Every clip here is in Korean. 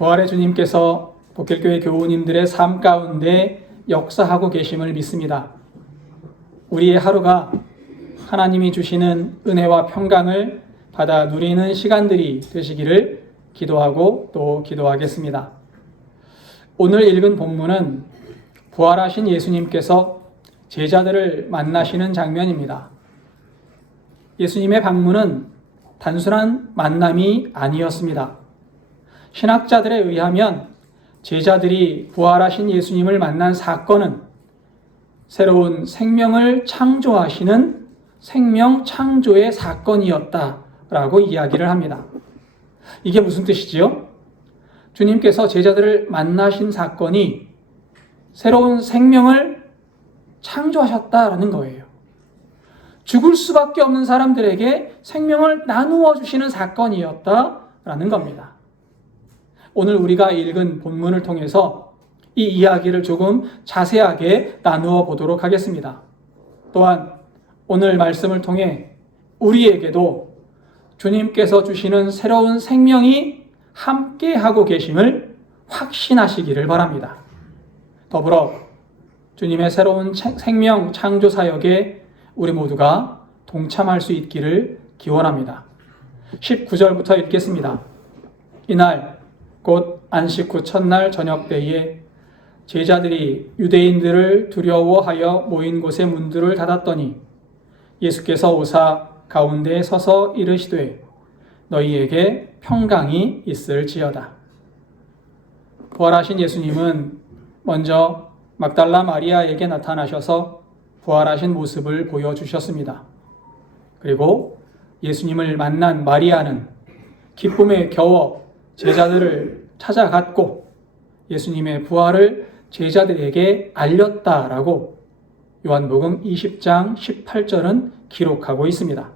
부활의 주님께서 복길교회 교우님들의 삶 가운데 역사하고 계심을 믿습니다. 우리의 하루가 하나님이 주시는 은혜와 평강을 받아 누리는 시간들이 되시기를 기도하고 또 기도하겠습니다. 오늘 읽은 본문은 부활하신 예수님께서 제자들을 만나시는 장면입니다. 예수님의 방문은 단순한 만남이 아니었습니다. 신학자들에 의하면 제자들이 부활하신 예수님을 만난 사건은 새로운 생명을 창조하시는 생명 창조의 사건이었다라고 이야기를 합니다. 이게 무슨 뜻이지요? 주님께서 제자들을 만나신 사건이 새로운 생명을 창조하셨다라는 거예요. 죽을 수밖에 없는 사람들에게 생명을 나누어 주시는 사건이었다라는 겁니다. 오늘 우리가 읽은 본문을 통해서 이 이야기를 조금 자세하게 나누어 보도록 하겠습니다. 또한 오늘 말씀을 통해 우리에게도 주님께서 주시는 새로운 생명이 함께하고 계심을 확신하시기를 바랍니다. 더불어 주님의 새로운 생명 창조 사역에 우리 모두가 동참할 수 있기를 기원합니다. 19절부터 읽겠습니다. 이날 곧 안식 후 첫날 저녁 때에 제자들이 유대인들을 두려워하여 모인 곳의 문들을 닫았더니 예수께서 오사 가운데에 서서 이르시되 너희에게 평강이 있을지어다. 부활하신 예수님은 먼저 막달라 마리아에게 나타나셔서 부활하신 모습을 보여주셨습니다. 그리고 예수님을 만난 마리아는 기쁨에 겨워 제자들을 찾아갔고 예수님의 부활을 제자들에게 알렸다라고 요한복음 20장 18절은 기록하고 있습니다.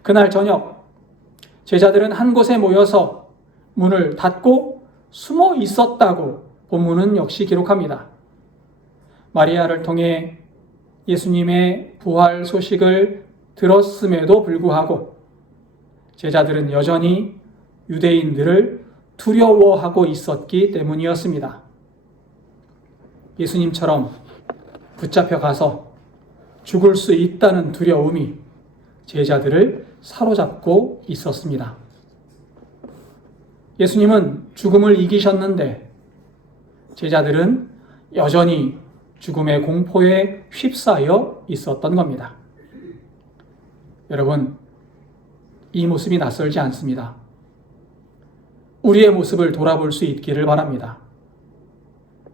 그날 저녁 제자들은 한 곳에 모여서 문을 닫고 숨어 있었다고 본문은 역시 기록합니다. 마리아를 통해 예수님의 부활 소식을 들었음에도 불구하고 제자들은 여전히 유대인들을 두려워하고 있었기 때문이었습니다. 예수님처럼 붙잡혀 가서 죽을 수 있다는 두려움이 제자들을 사로잡고 있었습니다. 예수님은 죽음을 이기셨는데 제자들은 여전히 죽음의 공포에 휩싸여 있었던 겁니다. 여러분, 이 모습이 낯설지 않습니다. 우리의 모습을 돌아볼 수 있기를 바랍니다.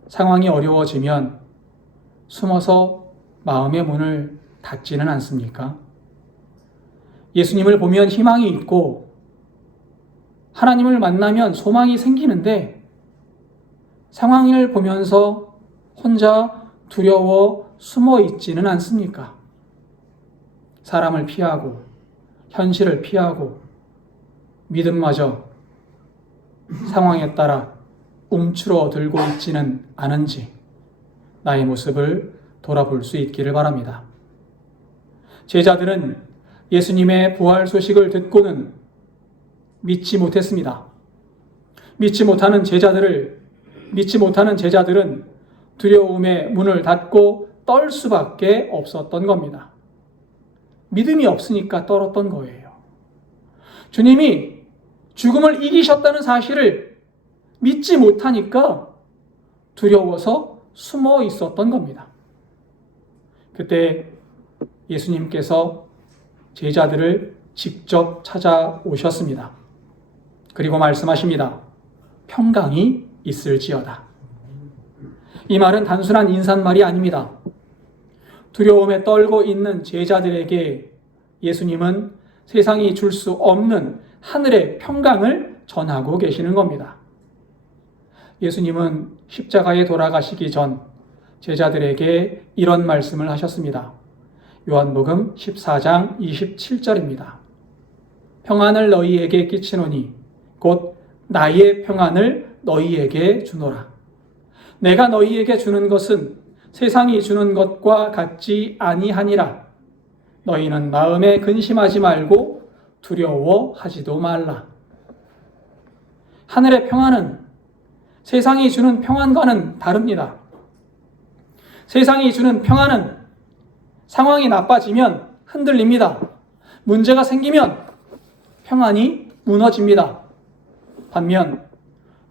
상황이 어려워지면 숨어서 마음의 문을 닫지는 않습니까? 예수님을 보면 희망이 있고 하나님을 만나면 소망이 생기는데 상황을 보면서 혼자 두려워 숨어 있지는 않습니까? 사람을 피하고 현실을 피하고 믿음마저 상황에 따라 움츠러 들고 있지는 않은지 나의 모습을 돌아볼 수 있기를 바랍니다. 제자들은 예수님의 부활 소식을 듣고는 믿지 못했습니다. 믿지 못하는 제자들은 두려움의 문을 닫고 떨 수밖에 없었던 겁니다. 믿음이 없으니까 떨었던 거예요. 주님이 죽음을 이기셨다는 사실을 믿지 못하니까 두려워서 숨어 있었던 겁니다. 그때 예수님께서 제자들을 직접 찾아오셨습니다. 그리고 말씀하십니다. 평강이 있을지어다. 이 말은 단순한 인사말이 아닙니다. 두려움에 떨고 있는 제자들에게 예수님은 세상이 줄 수 없는 하늘의 평강을 전하고 계시는 겁니다. 예수님은 십자가에 돌아가시기 전 제자들에게 이런 말씀을 하셨습니다. 요한복음 14장 27절입니다. 평안을 너희에게 끼치노니 곧 나의 평안을 너희에게 주노라. 내가 너희에게 주는 것은 세상이 주는 것과 같지 아니하니라. 너희는 마음에 근심하지 말고 두려워하지도 말라. 하늘의 평안은 세상이 주는 평안과는 다릅니다. 세상이 주는 평안은 상황이 나빠지면 흔들립니다. 문제가 생기면 평안이 무너집니다. 반면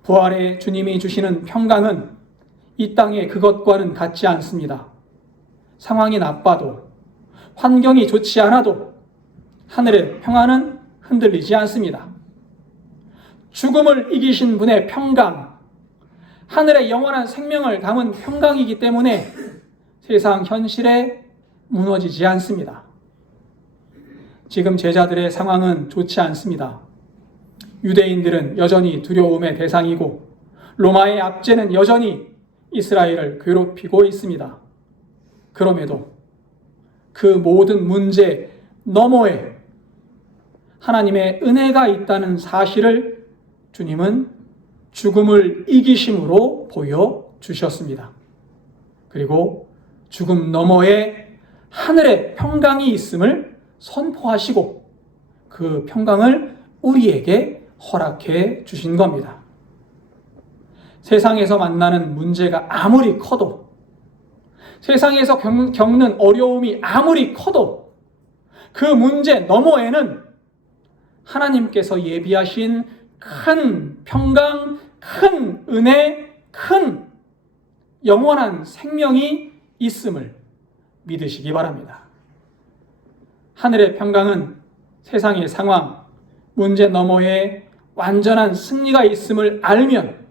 부활의 주님이 주시는 평강은 이 땅의 그것과는 같지 않습니다. 상황이 나빠도 환경이 좋지 않아도 하늘의 평안은 흔들리지 않습니다. 죽음을 이기신 분의 평강, 하늘의 영원한 생명을 담은 평강이기 때문에 세상 현실에 무너지지 않습니다. 지금 제자들의 상황은 좋지 않습니다. 유대인들은 여전히 두려움의 대상이고 로마의 압제는 여전히 이스라엘을 괴롭히고 있습니다. 그럼에도 그 모든 문제 너머에 하나님의 은혜가 있다는 사실을 주님은 죽음을 이기심으로 보여주셨습니다. 그리고 죽음 너머에 하늘의 평강이 있음을 선포하시고 그 평강을 우리에게 허락해 주신 겁니다. 세상에서 만나는 문제가 아무리 커도, 세상에서 겪는 어려움이 아무리 커도 그 문제 너머에는 하나님께서 예비하신 큰 평강, 큰 은혜, 큰 영원한 생명이 있음을 믿으시기 바랍니다. 하늘의 평강은 세상의 상황, 문제 너머에 완전한 승리가 있음을 알면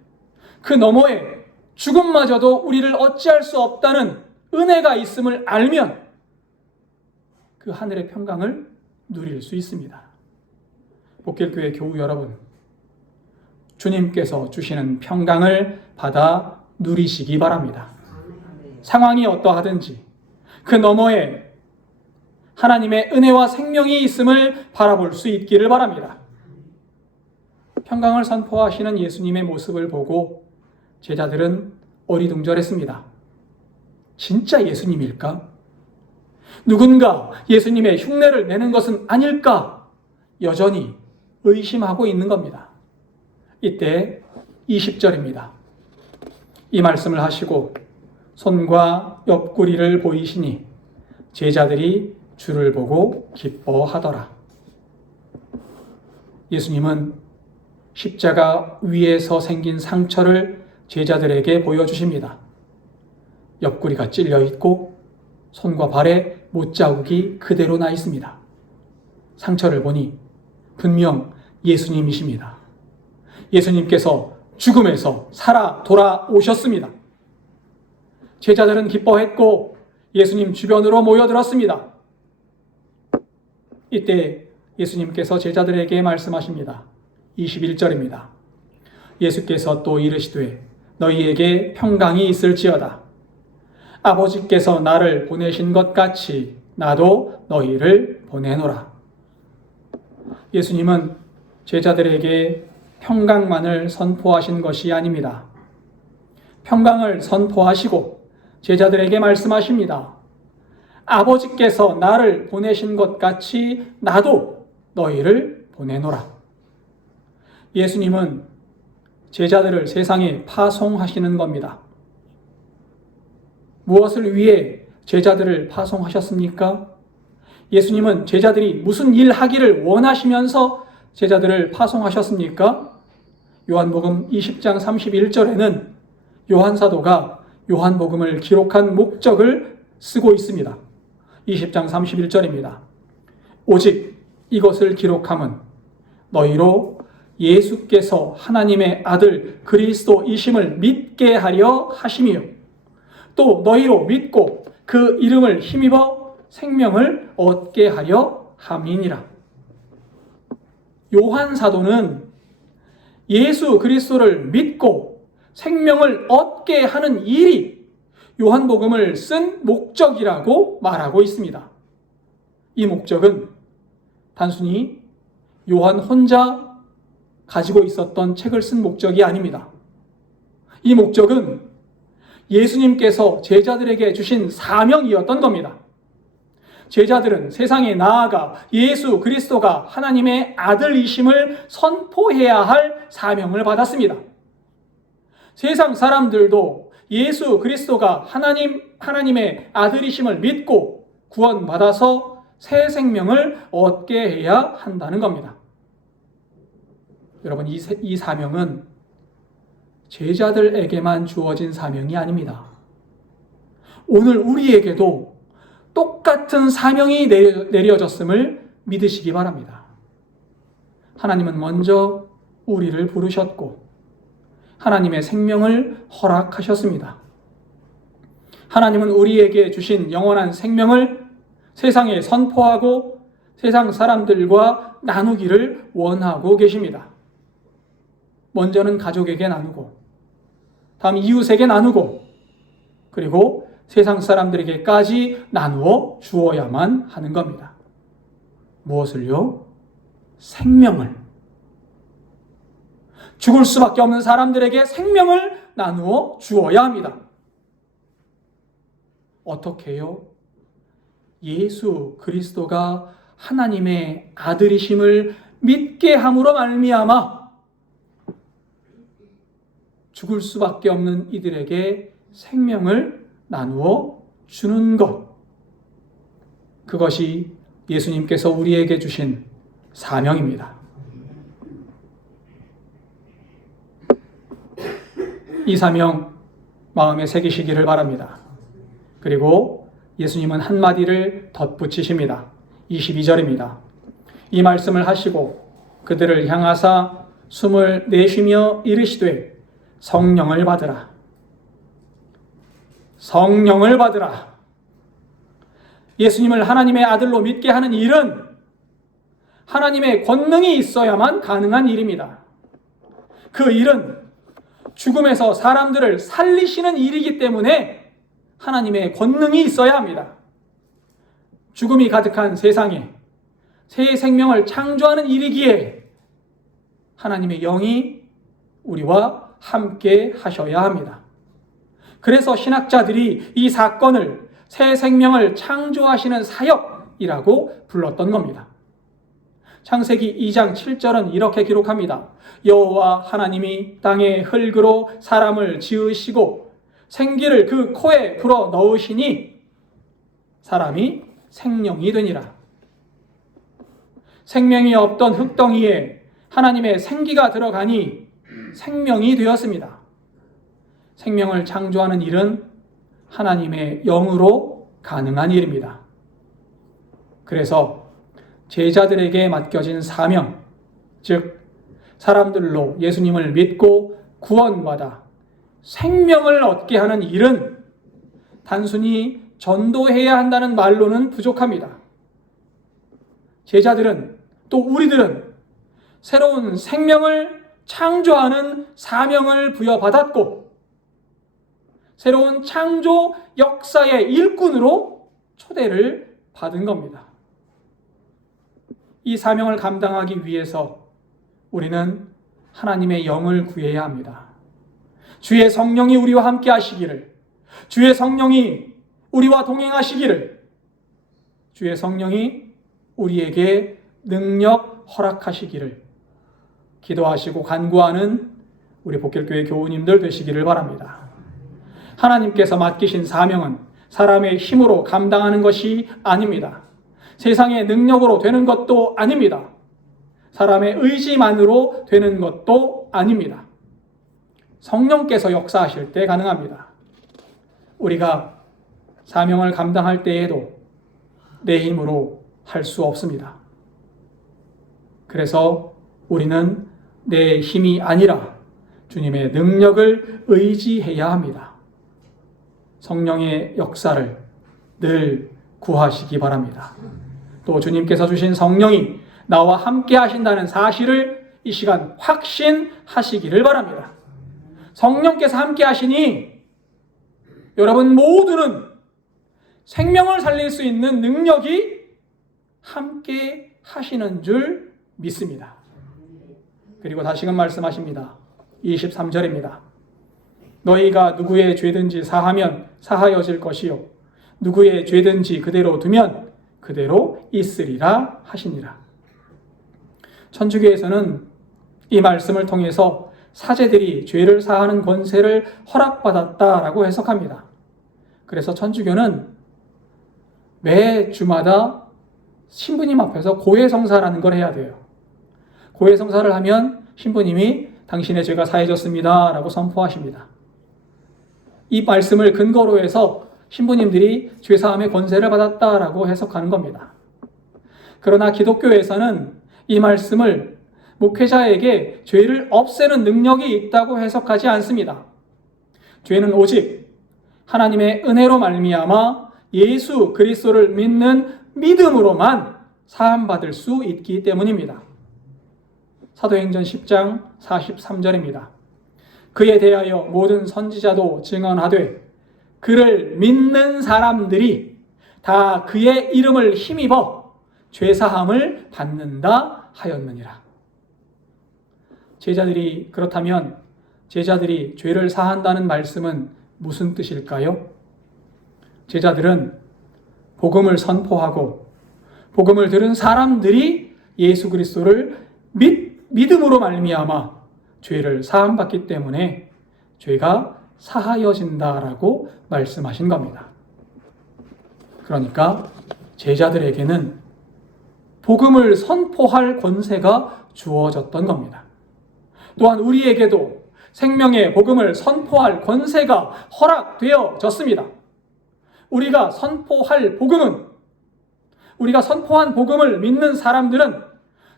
그 너머에 죽음마저도 우리를 어찌할 수 없다는 은혜가 있음을 알면 그 하늘의 평강을 누릴 수 있습니다. 복길교회 교우 여러분, 주님께서 주시는 평강을 받아 누리시기 바랍니다. 상황이 어떠하든지 그 너머에 하나님의 은혜와 생명이 있음을 바라볼 수 있기를 바랍니다. 평강을 선포하시는 예수님의 모습을 보고 제자들은 어리둥절했습니다. 진짜 예수님일까? 누군가 예수님의 흉내를 내는 것은 아닐까? 여전히 의심하고 있는 겁니다. 이때 20절입니다. 이 말씀을 하시고 손과 옆구리를 보이시니 제자들이 주를 보고 기뻐하더라. 예수님은 십자가 위에서 생긴 상처를 제자들에게 보여주십니다. 옆구리가 찔려 있고 손과 발에 못자국이 그대로 나 있습니다. 상처를 보니 분명 예수님이십니다. 예수님께서 죽음에서 살아 돌아오셨습니다. 제자들은 기뻐했고 예수님 주변으로 모여들었습니다. 이때 예수님께서 제자들에게 말씀하십니다. 21절입니다. 예수께서 또 이르시되 너희에게 평강이 있을지어다. 아버지께서 나를 보내신 것 같이 나도 너희를 보내노라. 예수님은 제자들에게 평강만을 선포하신 것이 아닙니다. 평강을 선포하시고 제자들에게 말씀하십니다. 아버지께서 나를 보내신 것 같이 나도 너희를 보내노라. 예수님은 제자들을 세상에 파송하시는 겁니다. 무엇을 위해 제자들을 파송하셨습니까? 예수님은 제자들이 무슨 일 하기를 원하시면서 제자들을 파송하셨습니까? 요한복음 20장 31절에는 요한 사도가 요한복음을 기록한 목적을 쓰고 있습니다. 20장 31절입니다. 오직 이것을 기록함은 너희로 예수께서 하나님의 아들 그리스도이심을 믿게 하려 하심이요 또 너희로 믿고 그 이름을 힘입어 생명을 얻게 하려 함이니라. 요한 사도는 예수 그리스도를 믿고 생명을 얻게 하는 일이 요한복음을 쓴 목적이라고 말하고 있습니다. 이 목적은 단순히 요한 혼자 가지고 있었던 책을 쓴 목적이 아닙니다. 이 목적은 예수님께서 제자들에게 주신 사명이었던 겁니다. 제자들은 세상에 나아가 예수 그리스도가 하나님의 아들이심을 선포해야 할 사명을 받았습니다. 세상 사람들도 예수 그리스도가 하나님의 아들이심을 믿고 구원받아서 새 생명을 얻게 해야 한다는 겁니다. 여러분, 이 사명은 제자들에게만 주어진 사명이 아닙니다. 오늘 우리에게도 똑같은 사명이 내려졌음을 믿으시기 바랍니다. 하나님은 먼저 우리를 부르셨고 하나님의 생명을 허락하셨습니다. 하나님은 우리에게 주신 영원한 생명을 세상에 선포하고 세상 사람들과 나누기를 원하고 계십니다. 먼저는 가족에게 나누고, 다음 이웃에게 나누고, 그리고 세상 사람들에게까지 나누어 주어야만 하는 겁니다. 무엇을요? 생명을. 죽을 수밖에 없는 사람들에게 생명을 나누어 주어야 합니다. 어떻게요? 예수 그리스도가 하나님의 아들이심을 믿게 함으로 말미암아 죽을 수밖에 없는 이들에게 생명을 나누어 주는 것. 그것이 예수님께서 우리에게 주신 사명입니다. 이 사명 마음에 새기시기를 바랍니다. 그리고 예수님은 한마디를 덧붙이십니다. 22절입니다. 이 말씀을 하시고 그들을 향하사 숨을 내쉬며 이르시되 성령을 받으라. 성령을 받으라. 예수님을 하나님의 아들로 믿게 하는 일은 하나님의 권능이 있어야만 가능한 일입니다. 그 일은 죽음에서 사람들을 살리시는 일이기 때문에 하나님의 권능이 있어야 합니다. 죽음이 가득한 세상에 새 생명을 창조하는 일이기에 하나님의 영이 우리와 함께 하셔야 합니다. 그래서 신학자들이 이 사건을 새 생명을 창조하시는 사역이라고 불렀던 겁니다. 창세기 2장 7절은 이렇게 기록합니다. 여호와 하나님이 땅의 흙으로 사람을 지으시고 생기를 그 코에 불어 넣으시니 사람이 생명이 되니라. 생명이 없던 흙덩이에 하나님의 생기가 들어가니 생명이 되었습니다. 생명을 창조하는 일은 하나님의 영으로 가능한 일입니다. 그래서 제자들에게 맡겨진 사명, 즉 사람들로 예수님을 믿고 구원받아 생명을 얻게 하는 일은 단순히 전도해야 한다는 말로는 부족합니다. 제자들은 또 우리들은 새로운 생명을 창조하는 사명을 부여받았고 새로운 창조 역사의 일꾼으로 초대를 받은 겁니다. 이 사명을 감당하기 위해서 우리는 하나님의 영을 구해야 합니다. 주의 성령이 우리와 함께 하시기를, 주의 성령이 우리와 동행하시기를, 주의 성령이 우리에게 능력 허락하시기를 기도하시고 간구하는 우리 복길교회 교우님들 되시기를 바랍니다. 하나님께서 맡기신 사명은 사람의 힘으로 감당하는 것이 아닙니다. 세상의 능력으로 되는 것도 아닙니다. 사람의 의지만으로 되는 것도 아닙니다. 성령께서 역사하실 때 가능합니다. 우리가 사명을 감당할 때에도 내 힘으로 할 수 없습니다. 그래서 우리는 내 힘이 아니라 주님의 능력을 의지해야 합니다. 성령의 역사를 늘 구하시기 바랍니다. 또 주님께서 주신 성령이 나와 함께 하신다는 사실을 이 시간 확신하시기를 바랍니다. 성령께서 함께 하시니 여러분 모두는 생명을 살릴 수 있는 능력이 함께 하시는 줄 믿습니다. 그리고 다시금 말씀하십니다. 23절입니다. 너희가 누구의 죄든지 사하면 사하여질 것이요 누구의 죄든지 그대로 두면 그대로 있으리라 하시니라. 천주교에서는 이 말씀을 통해서 사제들이 죄를 사하는 권세를 허락받았다라고 해석합니다. 그래서 천주교는 매 주마다 신부님 앞에서 고해성사라는 걸 해야 돼요. 고해성사를 하면 신부님이 당신의 죄가 사해졌습니다 라고 선포하십니다. 이 말씀을 근거로 해서 신부님들이 죄사함의 권세를 받았다라고 해석하는 겁니다. 그러나 기독교에서는 이 말씀을 목회자에게 죄를 없애는 능력이 있다고 해석하지 않습니다. 죄는 오직 하나님의 은혜로 말미암아 예수 그리스도를 믿는 믿음으로만 사함받을 수 있기 때문입니다. 사도행전 10장 43절입니다. 그에 대하여 모든 선지자도 증언하되 그를 믿는 사람들이 다 그의 이름을 힘입어 죄사함을 받는다 하였느니라. 그렇다면 제자들이 죄를 사한다는 말씀은 무슨 뜻일까요? 제자들은 복음을 선포하고 복음을 들은 사람들이 예수 그리스도를 믿음으로 말미암아 죄를 사함받기 때문에 죄가 사하여진다라고 말씀하신 겁니다. 그러니까 제자들에게는 복음을 선포할 권세가 주어졌던 겁니다. 또한 우리에게도 생명의 복음을 선포할 권세가 허락되어졌습니다. 우리가 선포한 복음을 믿는 사람들은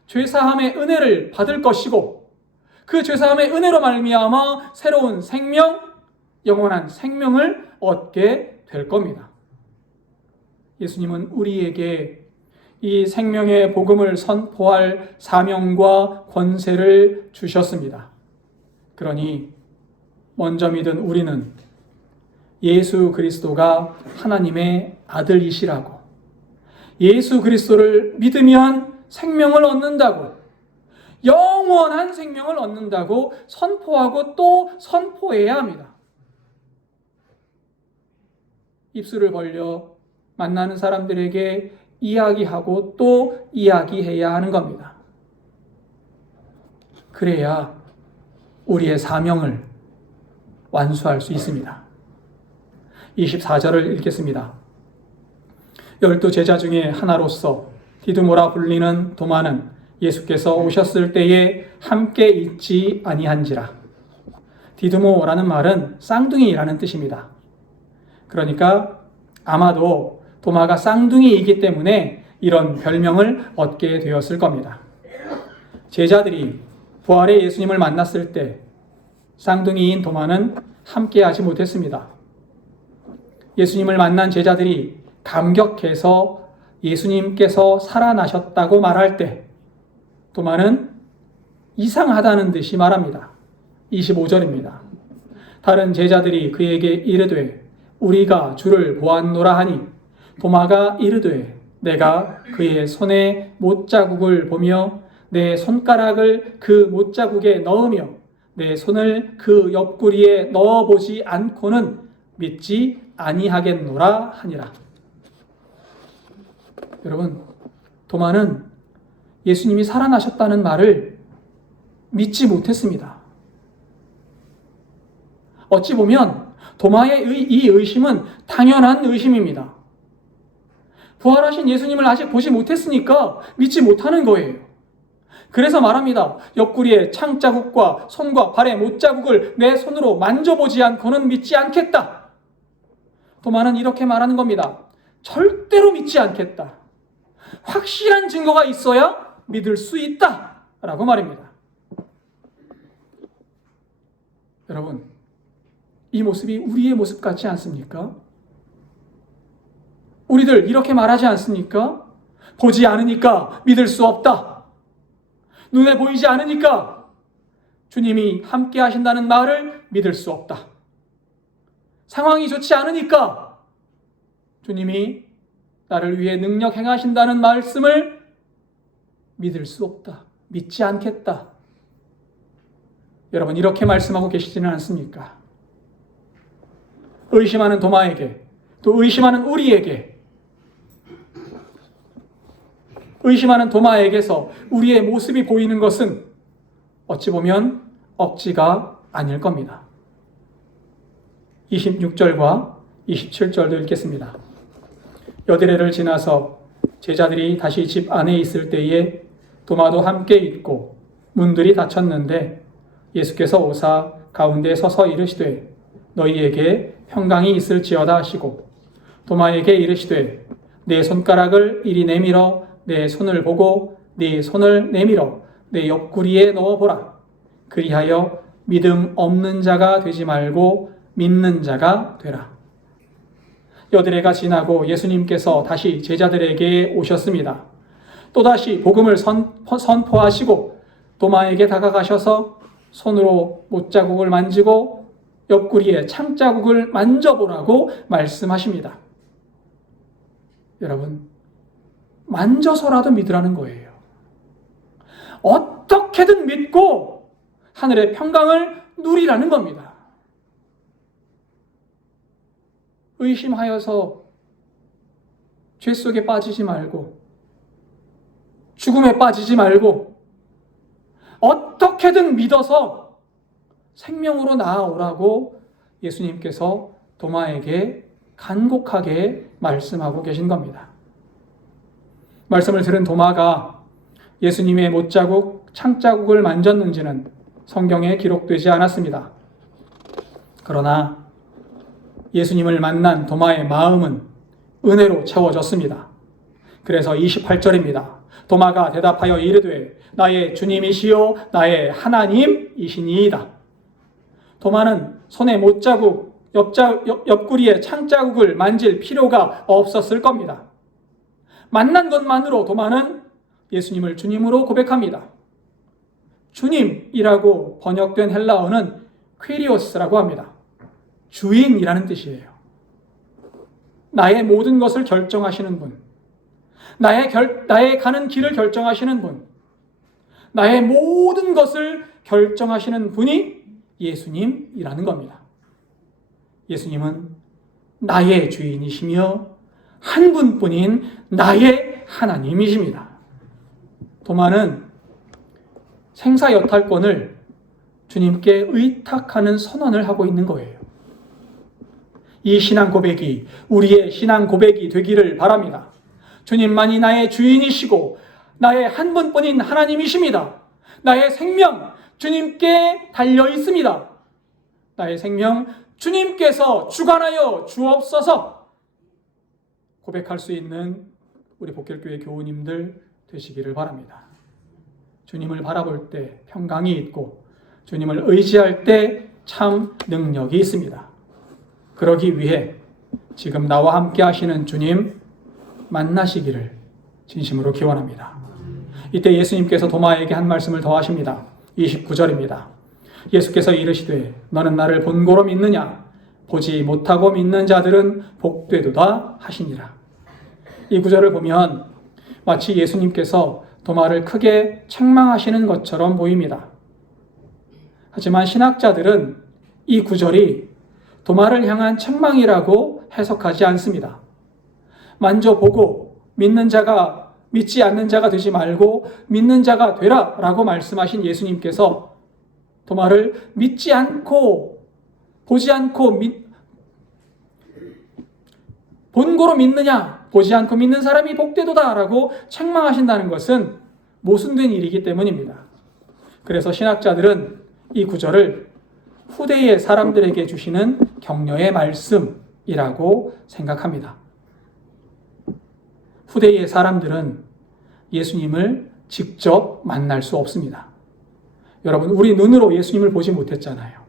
죄사함의 은혜를 받을 것이고 그 죄사함의 은혜로 말미암아 새로운 생명, 영원한 생명을 얻게 될 겁니다. 예수님은 우리에게 이 생명의 복음을 선포할 사명과 권세를 주셨습니다. 그러니 먼저 믿은 우리는 예수 그리스도가 하나님의 아들이시라고, 예수 그리스도를 믿으면 생명을 얻는다고, 영원한 생명을 얻는다고 선포하고 또 선포해야 합니다. 입술을 벌려 만나는 사람들에게 이야기하고 또 이야기해야 하는 겁니다. 그래야 우리의 사명을 완수할 수 있습니다. 24절을 읽겠습니다. 12 제자 중에 하나로서 디두모라 불리는 도마는 예수께서 오셨을 때에 함께 있지 아니한지라. 디두모라는 말은 쌍둥이라는 뜻입니다. 그러니까 아마도 도마가 쌍둥이이기 때문에 이런 별명을 얻게 되었을 겁니다. 제자들이 부활의 예수님을 만났을 때 쌍둥이인 도마는 함께하지 못했습니다. 예수님을 만난 제자들이 감격해서 예수님께서 살아나셨다고 말할 때 도마는 이상하다는 듯이 말합니다. 25절입니다. 다른 제자들이 그에게 이르되 우리가 주를 보았노라 하니 도마가 이르되 내가 그의 손에 못자국을 보며 내 손가락을 그 못자국에 넣으며 내 손을 그 옆구리에 넣어보지 않고는 믿지 아니하겠노라 하니라. 여러분, 도마는 예수님이 살아나셨다는 말을 믿지 못했습니다. 어찌 보면 도마의 이 의심은 당연한 의심입니다. 부활하신 예수님을 아직 보지 못했으니까 믿지 못하는 거예요. 그래서 말합니다. 옆구리에 창자국과 손과 발의 못자국을 내 손으로 만져보지 않고는 믿지 않겠다. 도마는 이렇게 말하는 겁니다. 절대로 믿지 않겠다. 확실한 증거가 있어야 믿을 수 있다. 라고 말입니다. 여러분, 이 모습이 우리의 모습 같지 않습니까? 우리들 이렇게 말하지 않습니까? 보지 않으니까 믿을 수 없다. 눈에 보이지 않으니까 주님이 함께 하신다는 말을 믿을 수 없다. 상황이 좋지 않으니까 주님이 나를 위해 능력 행하신다는 말씀을 믿을 수 없다. 믿지 않겠다. 여러분, 이렇게 말씀하고 계시지는 않습니까? 의심하는 도마에게, 또 의심하는 우리에게 의심하는 도마에게서 우리의 모습이 보이는 것은 어찌 보면 억지가 아닐 겁니다. 26절과 27절도 읽겠습니다. 여드레를 지나서 제자들이 다시 집 안에 있을 때에 도마도 함께 있고 문들이 닫혔는데 예수께서 오사 가운데 서서 이르시되 너희에게 평강이 있을지어다 하시고 도마에게 이르시되 내 손가락을 이리 내밀어 내 손을 보고 네 손을 내밀어 내 옆구리에 넣어보라. 그리하여 믿음 없는 자가 되지 말고 믿는 자가 되라. 여드레가 지나고 예수님께서 다시 제자들에게 오셨습니다. 또다시 복음을 선포하시고 도마에게 다가가셔서 손으로 못자국을 만지고 옆구리에 창자국을 만져보라고 말씀하십니다. 여러분, 만져서라도 믿으라는 거예요. 어떻게든 믿고 하늘의 평강을 누리라는 겁니다. 의심하여서 죄 속에 빠지지 말고 죽음에 빠지지 말고 어떻게든 믿어서 생명으로 나아오라고 예수님께서 도마에게 간곡하게 말씀하고 계신 겁니다. 말씀을 들은 도마가 예수님의 못자국, 창자국을 만졌는지는 성경에 기록되지 않았습니다. 그러나 예수님을 만난 도마의 마음은 은혜로 채워졌습니다. 그래서 28절입니다. 도마가 대답하여 이르되 나의 주님이시요 나의 하나님이시니이다. 도마는 손에 못자국, 옆구리에 창자국을 만질 필요가 없었을 겁니다. 만난 것만으로 도마는 예수님을 주님으로 고백합니다. 주님이라고 번역된 헬라어는 퀴리오스라고 합니다. 주인이라는 뜻이에요. 나의 모든 것을 결정하시는 분, 나의 가는 길을 결정하시는 분, 나의 모든 것을 결정하시는 분이 예수님이라는 겁니다. 예수님은 나의 주인이시며 한 분뿐인 나의 하나님이십니다. 도마는 생사여탈권을 주님께 의탁하는 선언을 하고 있는 거예요. 이 신앙 고백이 우리의 신앙 고백이 되기를 바랍니다. 주님만이 나의 주인이시고 나의 한 분뿐인 하나님이십니다. 나의 생명 주님께 달려 있습니다. 나의 생명 주님께서 주관하여 주옵소서 고백할 수 있는 우리 복결교회 교우님들 되시기를 바랍니다. 주님을 바라볼 때 평강이 있고 주님을 의지할 때 참 능력이 있습니다. 그러기 위해 지금 나와 함께 하시는 주님 만나시기를 진심으로 기원합니다. 이때 예수님께서 도마에게 한 말씀을 더 하십니다. 29절입니다. 예수께서 이르시되 너는 나를 본고로 믿느냐? 보지 못하고 믿는 자들은 복되도다 하시니라. 이 구절을 보면 마치 예수님께서 도마를 크게 책망하시는 것처럼 보입니다. 하지만 신학자들은 이 구절이 도마를 향한 책망이라고 해석하지 않습니다. 만져보고 믿는 자가 믿지 않는 자가 되지 말고 믿는 자가 되라 라고 말씀하신 예수님께서 도마를 믿지 않고 보지 않고 본고로 믿느냐 보지 않고 믿는 사람이 복되도다 라고 책망하신다는 것은 모순된 일이기 때문입니다. 그래서 신학자들은 이 구절을 후대의 사람들에게 주시는 격려의 말씀이라고 생각합니다. 후대의 사람들은 예수님을 직접 만날 수 없습니다. 여러분, 우리 눈으로 예수님을 보지 못했잖아요.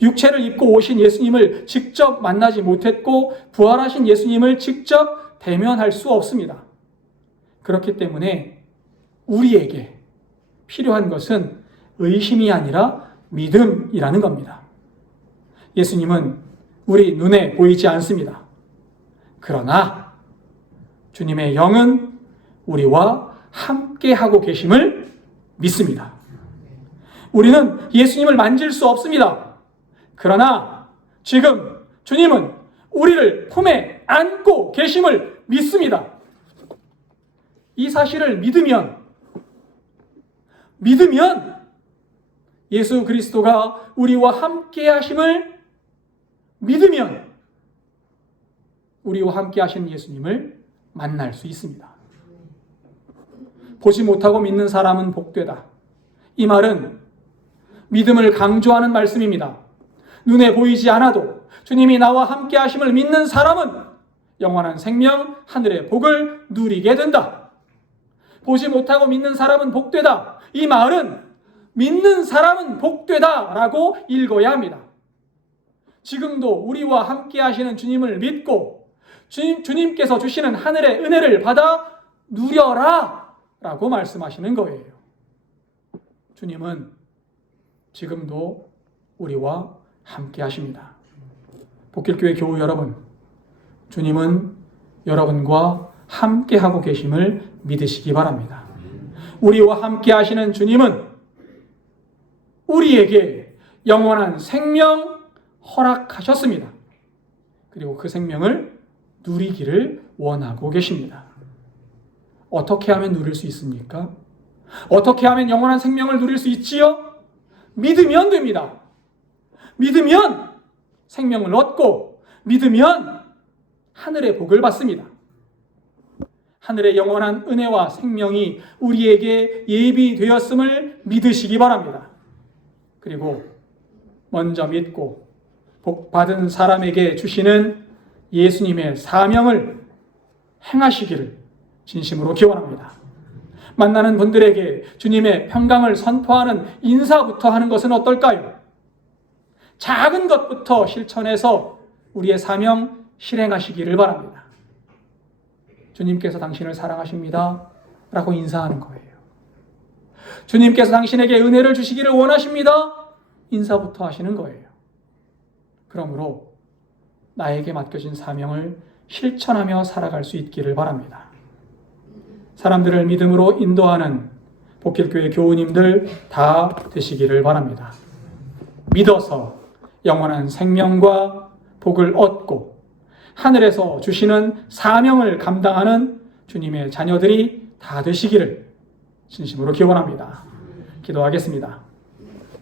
육체를 입고 오신 예수님을 직접 만나지 못했고 부활하신 예수님을 직접 대면할 수 없습니다. 그렇기 때문에 우리에게 필요한 것은 의심이 아니라 믿음이라는 겁니다. 예수님은 우리 눈에 보이지 않습니다. 그러나 주님의 영은 우리와 함께하고 계심을 믿습니다. 우리는 예수님을 만질 수 없습니다. 그러나 지금 주님은 우리를 품에 안고 계심을 믿습니다. 이 사실을 믿으면 예수 그리스도가 우리와 함께 하심을 믿으면 우리와 함께 하시는 예수님을 만날 수 있습니다. 보지 못하고 믿는 사람은 복되다. 이 말은 믿음을 강조하는 말씀입니다. 눈에 보이지 않아도 주님이 나와 함께 하심을 믿는 사람은 영원한 생명, 하늘의 복을 누리게 된다. 보지 못하고 믿는 사람은 복되다. 이 말은 믿는 사람은 복되다라고 읽어야 합니다. 지금도 우리와 함께 하시는 주님을 믿고 주님께서 주시는 하늘의 은혜를 받아 누려라 라고 말씀하시는 거예요. 주님은 지금도 우리와 함께 하십니다. 복길교회 교우 여러분, 주님은 여러분과 함께 하고 계심을 믿으시기 바랍니다. 우리와 함께 하시는 주님은 우리에게 영원한 생명 허락하셨습니다. 그리고 그 생명을 누리기를 원하고 계십니다. 어떻게 하면 누릴 수 있습니까? 어떻게 하면 영원한 생명을 누릴 수 있지요? 믿으면 됩니다. 믿으면 생명을 얻고 믿으면 하늘의 복을 받습니다. 하늘의 영원한 은혜와 생명이 우리에게 예비되었음을 믿으시기 바랍니다. 그리고 먼저 믿고 복 받은 사람에게 주시는 예수님의 사명을 행하시기를 진심으로 기원합니다. 만나는 분들에게 주님의 평강을 선포하는 인사부터 하는 것은 어떨까요? 작은 것부터 실천해서 우리의 사명 실행하시기를 바랍니다. 주님께서 당신을 사랑하십니다 라고 인사하는 거예요. 주님께서 당신에게 은혜를 주시기를 원하십니다. 인사부터 하시는 거예요. 그러므로 나에게 맡겨진 사명을 실천하며 살아갈 수 있기를 바랍니다. 사람들을 믿음으로 인도하는 복길교회 교우님들 다 되시기를 바랍니다. 믿어서 영원한 생명과 복을 얻고 하늘에서 주시는 사명을 감당하는 주님의 자녀들이 다 되시기를 진심으로 기원합니다. 기도하겠습니다.